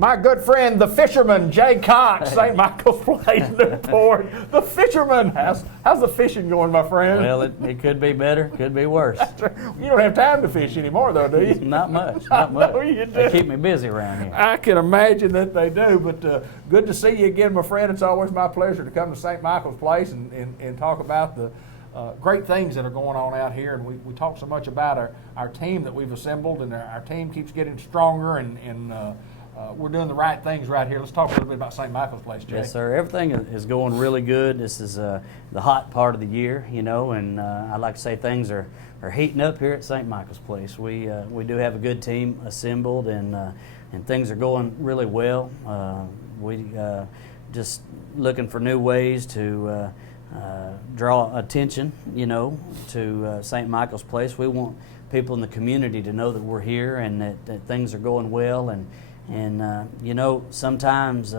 my good friend, the fisherman, Jay Cox, St. Michael's Place, Newport. The fisherman. How's the fishing going, my friend? Well, it could be better, could be worse. You don't have time to fish anymore, though, do you? Not much, not much. No, you do. They keep me busy around here. I can imagine that they do, but good to see you again, my friend. It's always my pleasure to come to St. Michael's Place and talk about the great things that are going on out here. And we talk so much about our team that we've assembled, and our team keeps getting stronger, and we're doing the right things right here. Let's talk a little bit about St. Michael's Place, Jay. Yes, sir. Everything is going really good. This is the hot part of the year, you know, and I'd like to say things are heating up here at St. Michael's Place. We do have a good team assembled, and things are going really well. We just looking for new ways to draw attention, you know, to St. Michael's Place. We want people in the community to know that we're here and that things are going well. And you know, sometimes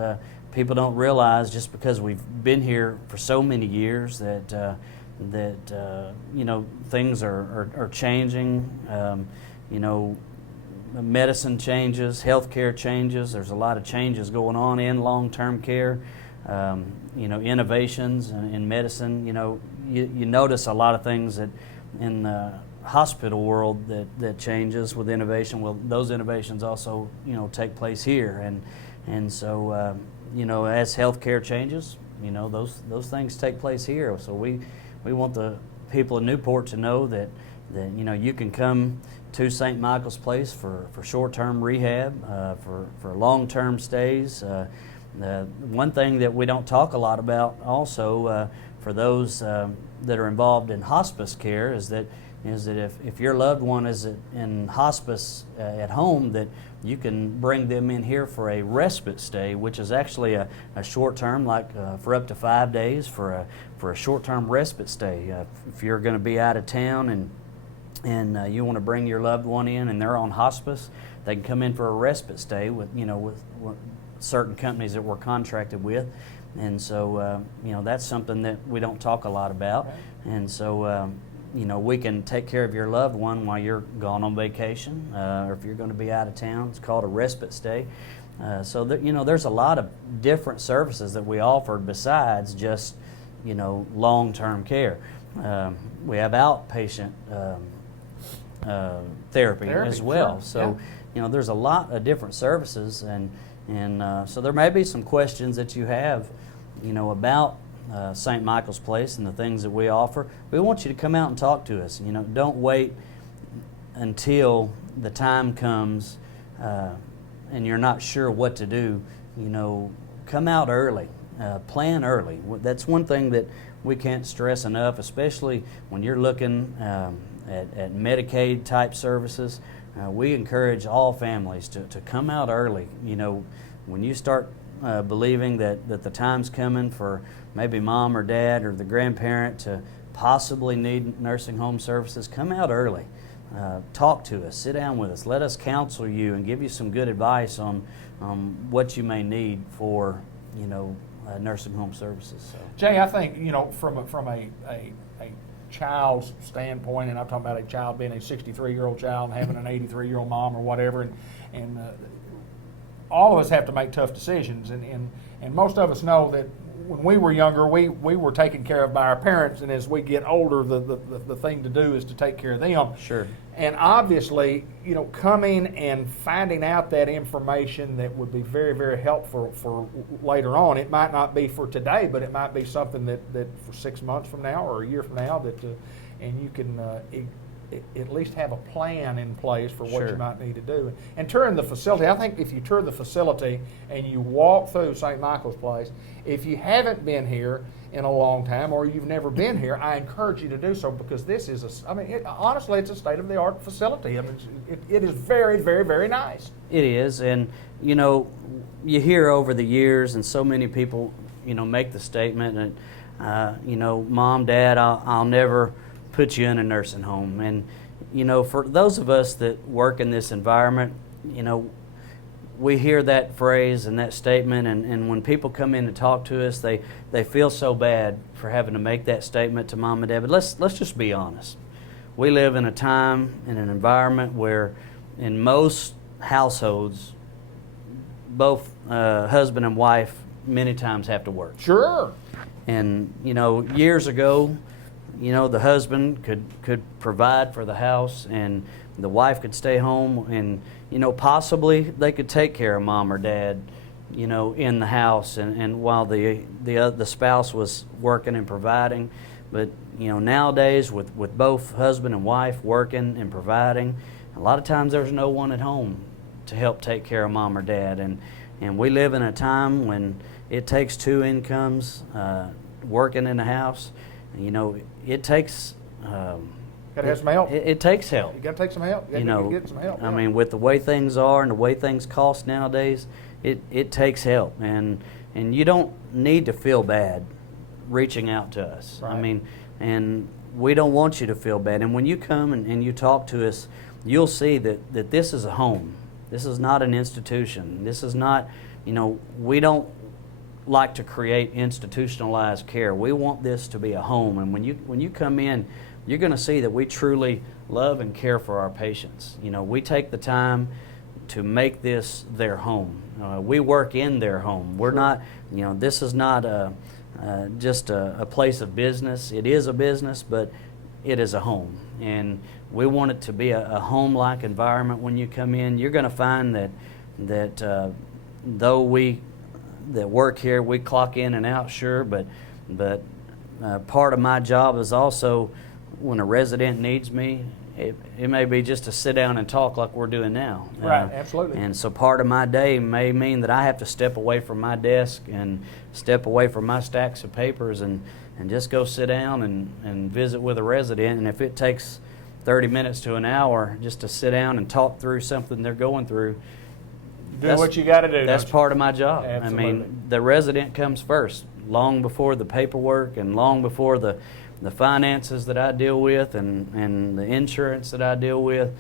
people don't realize just because we've been here for so many years that you know, things are changing. You know, medicine changes, healthcare changes. There's a lot of changes going on in long-term care. You know, innovations in medicine. You know, you notice a lot of things that in the hospital world that changes with innovation. Well, those innovations also, you know, take place here, and so you know, as healthcare changes, you know, those things take place here. So we want the people in Newport to know that you know, you can come to St. Michael's Place for short-term rehab, for long-term stays. One thing that we don't talk a lot about also for those that are involved in hospice care is that if your loved one is in hospice at home, that you can bring them in here for a respite stay, which is actually a short-term, like for up to 5 days for a short-term respite stay. If you're going to be out of town and you want to bring your loved one in and they're on hospice, they can come in for a respite stay with certain companies that we're contracted with. And so you know, that's something that we don't talk a lot about. And so you know, we can take care of your loved one while you're gone on vacation, or if you're going to be out of town. It's called a respite stay. So that, you know, there's a lot of different services that we offer besides just, you know, long-term care. We have outpatient therapy as well. Sure. So you know, there's a lot of different services, and so there may be some questions that you have, you know, about St. Michael's Place and the things that we offer. We want you to come out and talk to us. You know, don't wait until the time comes and you're not sure what to do. You know, come out early, plan early. That's one thing that we can't stress enough, especially when you're looking at Medicaid type services. We encourage all families to come out early. You know, when you start believing that the time's coming for maybe mom or dad or the grandparent to possibly need nursing home services, come out early. Talk to us, sit down with us, let us counsel you and give you some good advice on what you may need for, you know, nursing home services. So. Jay, I think, you know, from a child's standpoint, and I'm talking about a child being a 63-year-old child and having an 83-year-old mom or whatever, and all of us have to make tough decisions, and most of us know that when we were younger, we were taken care of by our parents, and as we get older, the thing to do is to take care of them. Sure. And obviously, you know, coming and finding out that information that would be very, very helpful for later on. It might not be for today, but it might be something that for 6 months from now or a year from now and you can at least have a plan in place for what Sure. you might need to do. And touring the facility, I think if you tour the facility and you walk through St. Michael's Place, if you haven't been here in a long time or you've never been here, I encourage you to do so, because this is honestly, it's a state-of-the-art facility. I mean, it is very, very, very nice. It is, and you know, you hear over the years, and so many people, you know, make the statement, and you know, Mom, Dad, I'll never put you in a nursing home. And you know, for those of us that work in this environment, you know, we hear that phrase and that statement, and when people come in to talk to us, they feel so bad for having to make that statement to Mom and Dad. But let's just be honest. We live in a time, in an environment where in most households, both husband and wife many times have to work. Sure. And, you know, years ago, you know, the husband could provide for the house and the wife could stay home, and, you know, possibly they could take care of mom or dad, you know, in the house and while the spouse was working and providing. But, you know, nowadays with both husband and wife working and providing, a lot of times there's no one at home to help take care of mom or dad. And we live in a time when it takes two incomes working in the house. You know, it takes... Got to have some help. It takes help. You got to take some help. You got to get some help. I mean, with the way things are and the way things cost nowadays, it takes help. And you don't need to feel bad reaching out to us. Right. I mean, and we don't want you to feel bad. And when you come and you talk to us, you'll see that this is a home. This is not an institution. This is not, you know, we don't like to create institutionalized care. We want this to be a home. And when you come in, you're going to see that we truly love and care for our patients. You know, we take the time to make this their home. We work in their home. We're not, you know, this is not just a place of business. It is a business, but it is a home. And we want it to be a home-like environment when you come in. You're going to find that though we that work here, we clock in and out, sure, but part of my job is also, when a resident needs me, it may be just to sit down and talk like we're doing now. Right, absolutely. And so part of my day may mean that I have to step away from my desk and step away from my stacks of papers and just go sit down and visit with a resident. And if it takes 30 minutes to an hour just to sit down and talk through something they're going through, do what you got to do. That's part of my job. Absolutely. I mean, the resident comes first, long before the paperwork and long before the finances that I deal with and the insurance that I deal with.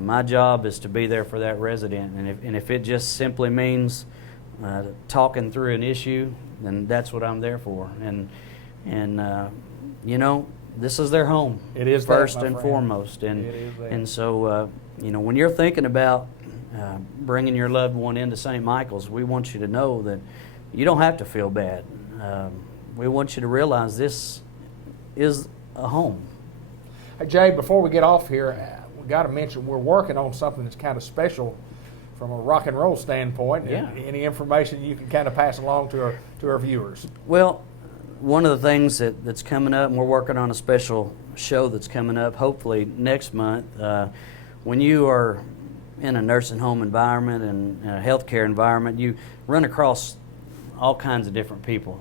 My job is to be there for that resident. And if it just simply means talking through an issue, then that's what I'm there for. And you know, this is their home. It is first that, my and friend. foremost. And It is that. and so you know, when you're thinking about bringing your loved one into St. Michael's, we want you to know that you don't have to feel bad. We want you to realize this is a home. Hey, Jay, before we get off here, we got to mention we're working on something that's kind of special from a rock and roll standpoint. Yeah. Any information you can kind of pass along to our viewers? Well, one of the things that's coming up, and we're working on a special show that's coming up hopefully next month. When you are in a nursing home environment and a healthcare environment, you run across all kinds of different people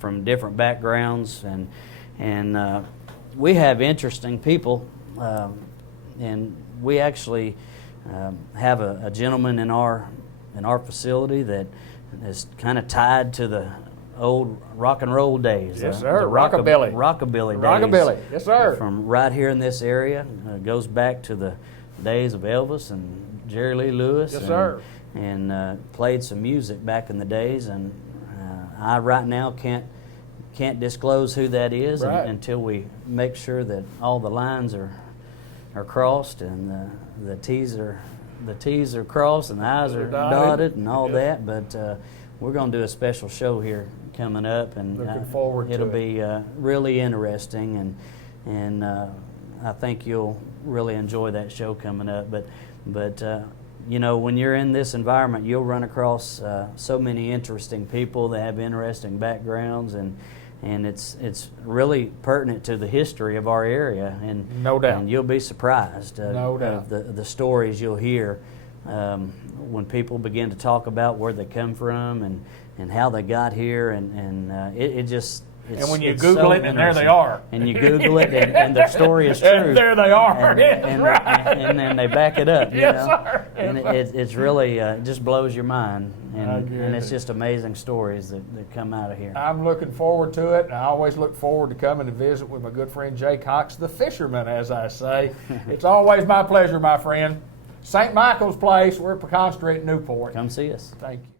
from different backgrounds, and we have interesting people, and we actually have a gentleman in our facility that is kind of tied to the old rock and roll days. Yes, sir. The Rockabilly. Rockabilly days. Rockabilly. Yes, sir. From right here in this area. Goes back to the days of Elvis and Jerry Lee Lewis. Yes, sir. And played some music back in the days. And I right now can't disclose who that is Right. until we make sure that all the lines are crossed and the T's are crossed and the I's are dotted and all that. But we're going to do a special show here coming up, and Looking forward to it'll it. be really interesting, and I think you'll really enjoy that show coming up. But you know, when you're in this environment, you'll run across so many interesting people that have interesting backgrounds, and it's really pertinent to the history of our area, and No doubt. and you'll be surprised No doubt. of the stories you'll hear when people begin to talk about where they come from and how they got here, and it just it's, And when you it's Google so it, and there they interesting. are. And you Google it, and their story is true. And there they are. And, Yes, and, right. and then they back it up. You Yes, know? sir. And it's really it just blows your mind, I and get it's it. just amazing stories that come out of here. I'm looking forward to it. I always look forward to coming to visit with my good friend Jay Cox, the fisherman, as I say. It's always my pleasure, my friend. St. Michael's Place, we're at Pecan Street, Newport. Come see us. Thank you.